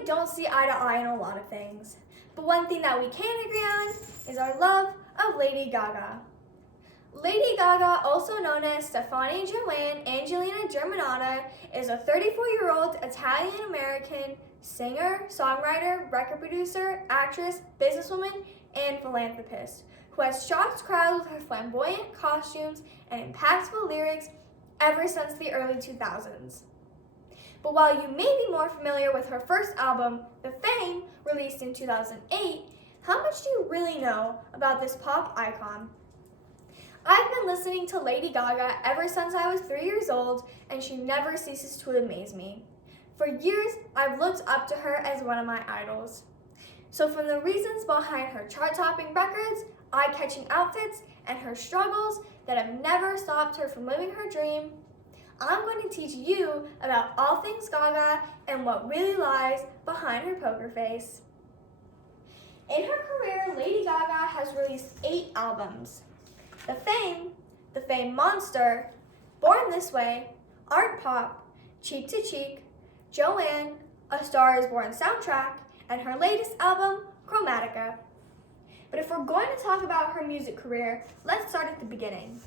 I don't see eye to eye on a lot of things, but one thing that we can agree on is our love of Lady Gaga. Lady Gaga, also known as Stefani Joanne Angelina Germanotta, is a 34-year-old Italian-American singer, songwriter, record producer, actress, businesswoman, and philanthropist who has shocked crowds with her flamboyant costumes and impactful lyrics ever since the early 2000s. But while you may be more familiar with her first album, The Fame, released in 2008, how much do you really know about this pop icon? I've been listening to Lady Gaga ever since I was 3 years old, and she never ceases to amaze me. For years, I've looked up to her as one of my idols. So from the reasons behind her chart-topping records, eye-catching outfits, and her struggles that have never stopped her from living her dream, I'm going to teach you about all things Gaga and what really lies behind her poker face. In her career, Lady Gaga has released 8 albums. The Fame Monster, Born This Way, Art Pop, Cheek to Cheek, Joanne, A Star Is Born soundtrack, and her latest album, Chromatica. But if we're going to talk about her music career, let's start at the beginning.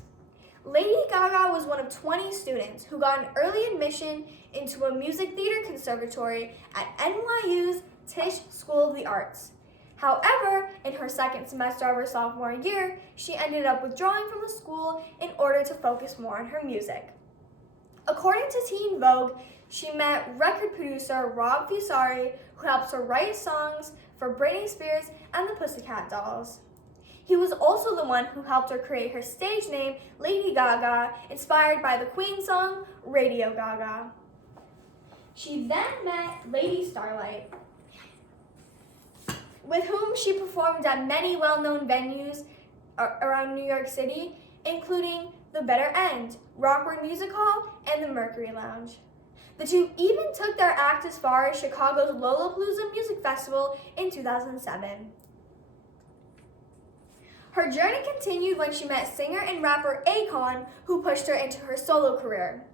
Lady Gaga was one of 20 students who got an early admission into a music theater conservatory at NYU's Tisch School of the Arts. However, in her second semester of her sophomore year, she ended up withdrawing from the school in order to focus more on her music. According to Teen Vogue, she met record producer Rob Fusari, who helped her write songs for Britney Spears and the Pussycat Dolls. He was also the one who helped her create her stage name, Lady Gaga, inspired by the Queen song, Radio Gaga. She then met Lady Starlight, with whom she performed at many well-known venues around New York City, including The Better End, Rockford Music Hall, and the Mercury Lounge. The two even took their act as far as Chicago's Lollapalooza Music Festival in 2007. Her journey continued when she met singer and rapper Akon, who pushed her into her solo career.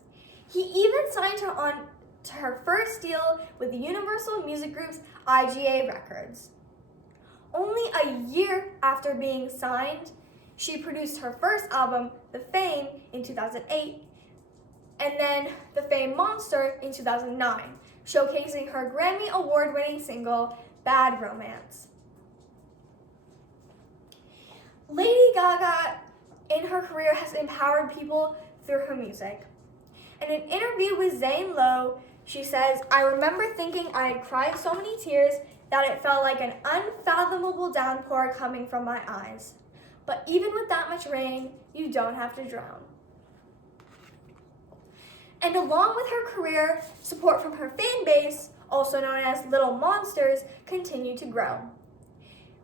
He even signed her on to her first deal with the Universal Music Group's IGA Records. Only a year after being signed, she produced her first album, The Fame, in 2008, and then The Fame Monster in 2009, showcasing her Grammy Award-winning single, Bad Romance. Lady Gaga, in her career, has empowered people through her music. In an interview with Zane Lowe, she says, "I remember thinking I had cried so many tears that it felt like an unfathomable downpour coming from my eyes. But even with that much rain, you don't have to drown." And along with her career, support from her fan base, also known as Little Monsters, continued to grow.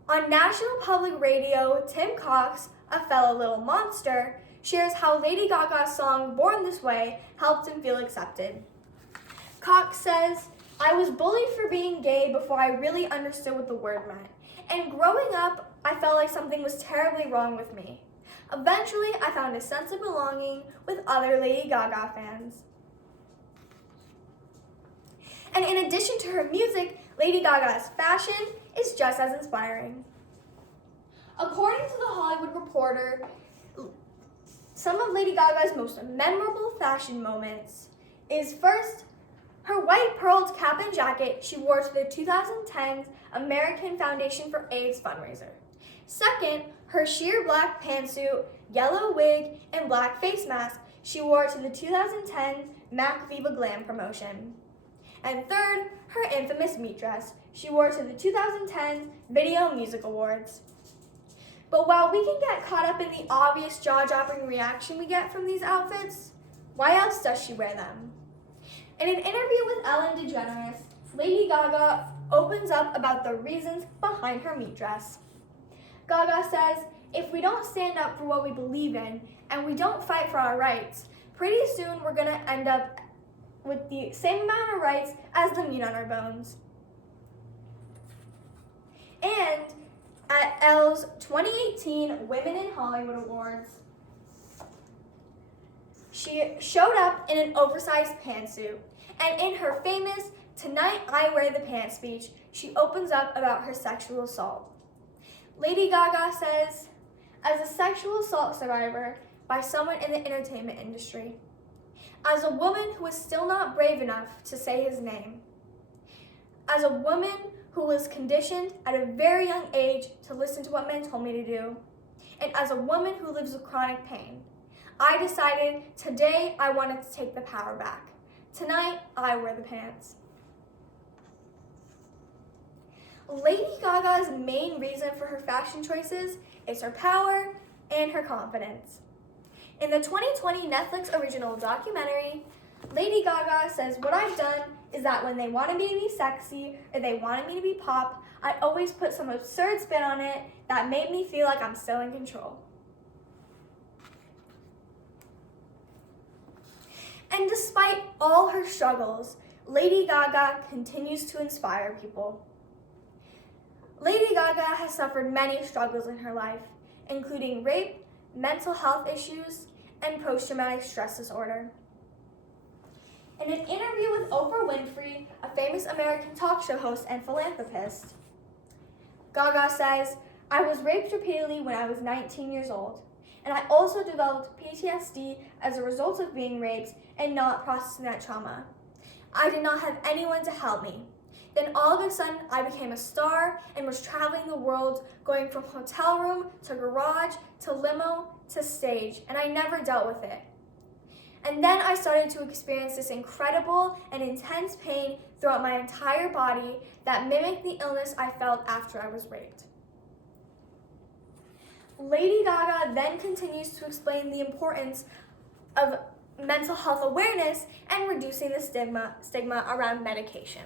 On National Public Radio, Tim Cox, a fellow Little Monster, shares how Lady Gaga's song Born This Way helped him feel accepted. Cox says, "I was bullied for being gay before I really understood what the word meant. And growing up, I felt like something was terribly wrong with me. Eventually, I found a sense of belonging with other Lady Gaga fans." And in addition to her music, Lady Gaga's fashion is just as inspiring. According to The Hollywood Reporter, some of Lady Gaga's most memorable fashion moments is first, her white pearled cap and jacket she wore to the 2010 American Foundation for AIDS fundraiser. Second, her sheer black pantsuit, yellow wig, and black face mask she wore to the 2010 Mac Viva Glam promotion. And third, her infamous meat dress she wore to the 2010 Video Music Awards. But while we can get caught up in the obvious jaw-dropping reaction we get from these outfits, why else does she wear them? In an interview with Ellen DeGeneres, Lady Gaga opens up about the reasons behind her meat dress. Gaga says, "If we don't stand up for what we believe in and we don't fight for our rights, pretty soon we're going to end up with the same amount of rights as the meat on our bones." And at Elle's 2018 Women in Hollywood Awards, she showed up in an oversized pantsuit, and in her famous Tonight I Wear the Pants speech, she opens up about her sexual assault. Lady Gaga says, as a sexual assault survivor by someone in the entertainment industry, as a woman who is still not brave enough to say his name, as a woman who was conditioned at a very young age to listen to what men told me to do, and as a woman who lives with chronic pain, I decided today I wanted to take the power back. Tonight, I wear the pants. Lady Gaga's main reason for her fashion choices is her power and her confidence. In the 2020 Netflix original documentary, Lady Gaga says, what I've done is that when they wanted me to be sexy or they wanted me to be pop, I always put some absurd spin on it that made me feel like I'm still in control. And despite all her struggles, Lady Gaga continues to inspire people. Lady Gaga has suffered many struggles in her life, including rape, mental health issues, and post-traumatic stress disorder. In an interview with Oprah Winfrey, a famous American talk show host and philanthropist, Gaga says, I was raped repeatedly when I was 19 years old, and I also developed PTSD as a result of being raped and not processing that trauma. I did not have anyone to help me. Then all of a sudden, I became a star and was traveling the world, going from hotel room to garage to limo to stage, and I never dealt with it. And then I started to experience this incredible and intense pain throughout my entire body that mimicked the illness I felt after I was raped. Lady Gaga then continues to explain the importance of mental health awareness and reducing the stigma around medication.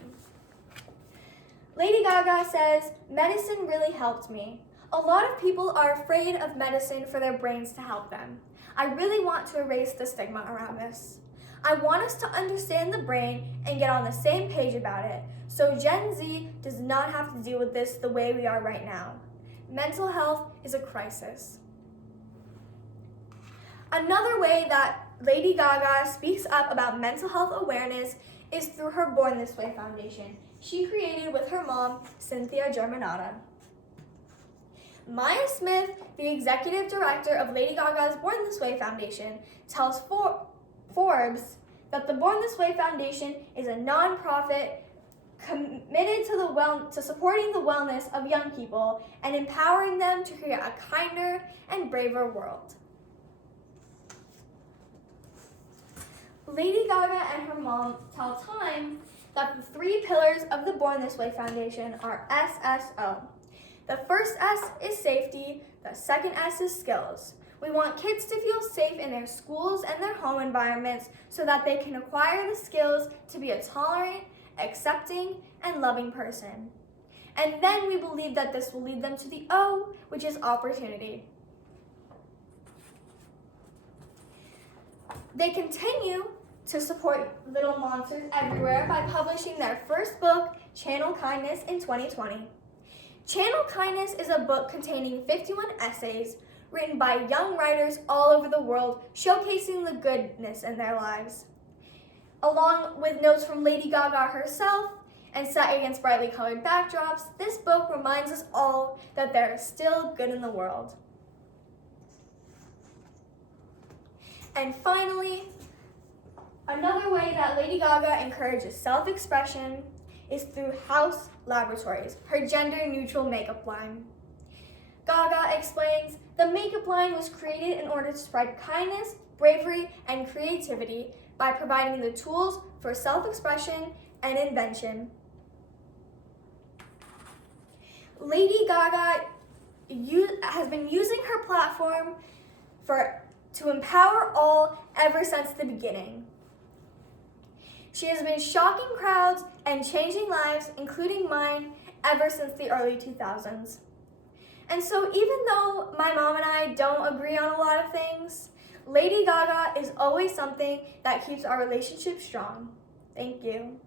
Lady Gaga says, medicine really helped me. A lot of people are afraid of medicine for their brains to help them. I really want to erase the stigma around this. I want us to understand the brain and get on the same page about it, so Gen Z does not have to deal with this the way we are right now. Mental health is a crisis. Another way that Lady Gaga speaks up about mental health awareness is through her Born This Way Foundation she created with her mom, Cynthia Germanata. Maya Smith, the executive director of Lady Gaga's Born This Way Foundation, tells Forbes that the Born This Way Foundation is a nonprofit committed to supporting the wellness of young people and empowering them to create a kinder and braver world. Lady Gaga and her mom tell Time that the 3 pillars of the Born This Way Foundation are SSO. The first S is safety, the second S is skills. We want kids to feel safe in their schools and their home environments so that they can acquire the skills to be a tolerant, accepting, and loving person. And then we believe that this will lead them to the O, which is opportunity. They continue to support Little Monsters Everywhere by publishing their first book, Channel Kindness, in 2020. Channel Kindness is a book containing 51 essays written by young writers all over the world showcasing the goodness in their lives. Along with notes from Lady Gaga herself and set against brightly colored backdrops, this book reminds us all that there is still good in the world. And finally, another way that Lady Gaga encourages self-expression is through House Laboratories, her gender-neutral makeup line. Gaga explains, the makeup line was created in order to spread kindness, bravery, and creativity by providing the tools for self-expression and invention. Lady Gaga has been using her platform to empower all ever since the beginning. She has been shocking crowds and changing lives, including mine, ever since the early 2000s. And so even though my mom and I don't agree on a lot of things, Lady Gaga is always something that keeps our relationship strong. Thank you.